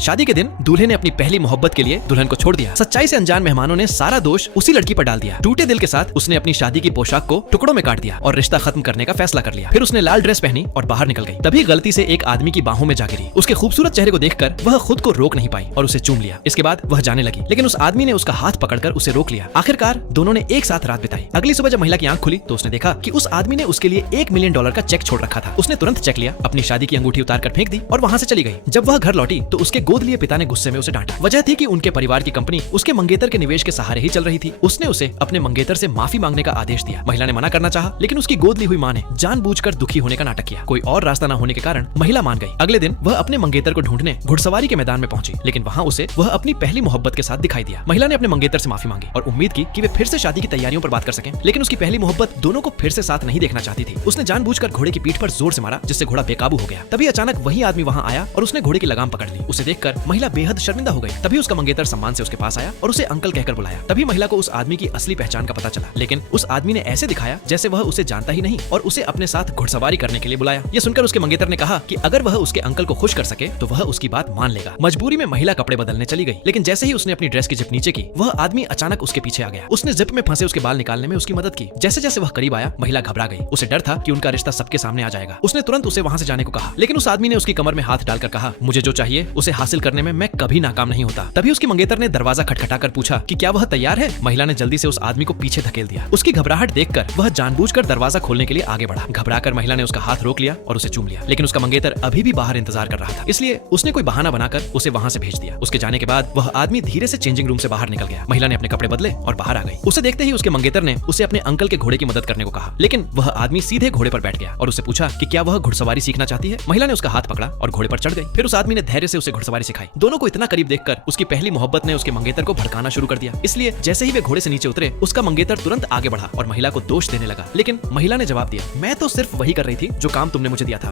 शादी के दिन दूल्हे ने अपनी पहली मोहब्बत के लिए दुल्हन को छोड़ दिया। सच्चाई से अनजान मेहमानों ने सारा दोष उसी लड़की पर डाल दिया। टूटे दिल के साथ उसने अपनी शादी की पोशाक को टुकड़ों में काट दिया और रिश्ता खत्म करने का फैसला कर लिया। फिर उसने लाल ड्रेस पहनी और बाहर निकल गई। तभी गलती से एक आदमी की बाहों में जा गिरी। उसके खूबसूरत चेहरे को देखकर वह खुद को रोक नहीं पाई और उसे चूम लिया। इसके बाद वह जाने लगी, लेकिन उस आदमी ने उसका हाथ पकड़कर उसे रोक लिया। आखिरकार दोनों ने एक साथ रात बिताई। अगली सुबह जब महिला की आंख खुली तो उसने देखा कि उस आदमी ने उसके लिए $1 मिलियन का चेक छोड़ रखा था। उसने तुरंत चेक लिया, अपनी शादी की अंगूठी उतार कर फेंक दी और वहाँ से चली गई। जब वह घर लौटी तो उसके गोद लिए पिता ने गुस्से में उसे डांटा। वजह थी कि उनके परिवार की कंपनी उसके मंगेतर के निवेश के सहारे ही चल रही थी। उसने उसे अपने मंगेतर से माफी मांगने का आदेश दिया। महिला ने मना करना चाहा, लेकिन उसकी गोद ली हुई मां ने जानबूझकर दुखी होने का नाटक किया। कोई और रास्ता न होने के कारण महिला मान गई। अगले दिन वह अपने मंगेतर को ढूंढने घुड़सवारी के मैदान में पहुंची, लेकिन वहाँ उसे वह अपनी पहली मोहब्बत के साथ दिखाई दिया। महिला ने अपने मंगेतर से माफी मांगी और उम्मीद की कि वे फिर से शादी की तैयारियों पर बात कर सकें, लेकिन उसकी पहली मोहब्बत दोनों को फिर से साथ नहीं देखना चाहती थी। उसने जानबूझकर घोड़े की पीठ पर जोर से मारा, जिससे घोड़ा बेकाबू हो गया। तभी अचानक वही आदमी वहाँ आया और उसने घोड़े की लगाम पकड़ ली। उसे देखकर महिला बेहद शर्मिंदा हो गई। तभी उसका मंगेतर सम्मान से उसके पास आया और उसे अंकल कहकर बुलाया। तभी महिला को उस आदमी की असली पहचान का पता चला, लेकिन उस आदमी ने ऐसे दिखाया जैसे वह उसे जानता ही नहीं और उसे अपने साथ घुड़सवारी करने के लिए बुलाया। ये सुनकर उसके मंगेतर ने कहा कि अगर वह उसके अंकल को खुश कर सके तो वह उसकी बात मान लेगा। मजबूरी में महिला कपड़े बदलने चली गई, लेकिन जैसे ही उसने अपनी ड्रेस की जिप नीचे की, वह आदमी अचानक उसके पीछे आ गया। उसने जिप में फंसे उसके बाल निकालने में उसकी मदद की। जैसे जैसे वह करीब आया, महिला घबरा गई। उसे डर था कि उनका रिश्ता सबके सामने आ जाएगा। उसने तुरंत उसे वहाँ से जाने को कहा, लेकिन उस आदमी ने उसकी कमर में हाथ डालकर कहा, मुझे जो चाहिए उसे हासिल करने में मैं कभी नाकाम नहीं होता। तभी उसके मंगेतर ने दरवाजा खटखटाकर पूछा कि क्या वह तैयार है। महिला ने जल्दी से उस आदमी को पीछे धकेल दिया। उसकी घबराहट देखकर वह जानबूझकर दरवाजा खोलने के लिए आगे बढ़ा। घबराकर महिला ने उसका हाथ रोक लिया और उसे चूम लिया, लेकिन उसका मंगेतर अभी भी बाहर इंतजार कर रहा था। इसलिए उसने कोई बहाना बनाकर उसे वहाँ से भेज दिया। उसके जाने के बाद वह आदमी धीरे से चेंजिंग रूम से बाहर निकल गया। महिला ने अपने कपड़े बदले और बाहर आ गई। उसे देखते ही उसके मंगेतर ने उसे अपने अंकल के घोड़े की मदद करने को कहा, लेकिन वह आदमी सीधे घोड़े पर बैठ गया और उससे पूछा कि क्या वह घुड़सवारी सीखना चाहती है। महिला ने उसका हाथ पकड़ा और घोड़े पर चढ़ गई। फिर उस आदमी ने धैर्य से उसे घुड़सवारी सिखाई। दोनों को इतना करीब देखकर उसकी पहली मोहब्बत ने उसके मंगेतर को भड़काना शुरू कर दिया। इसलिए जैसे ही वे घोड़े से नीचे उतरे, उसका मंगेतर तुरंत आगे बढ़ा और महिला को दोष देने लगा। लेकिन महिला ने जवाब दिया, मैं तो सिर्फ वही कर रही थी जो काम तुमने मुझे दिया था।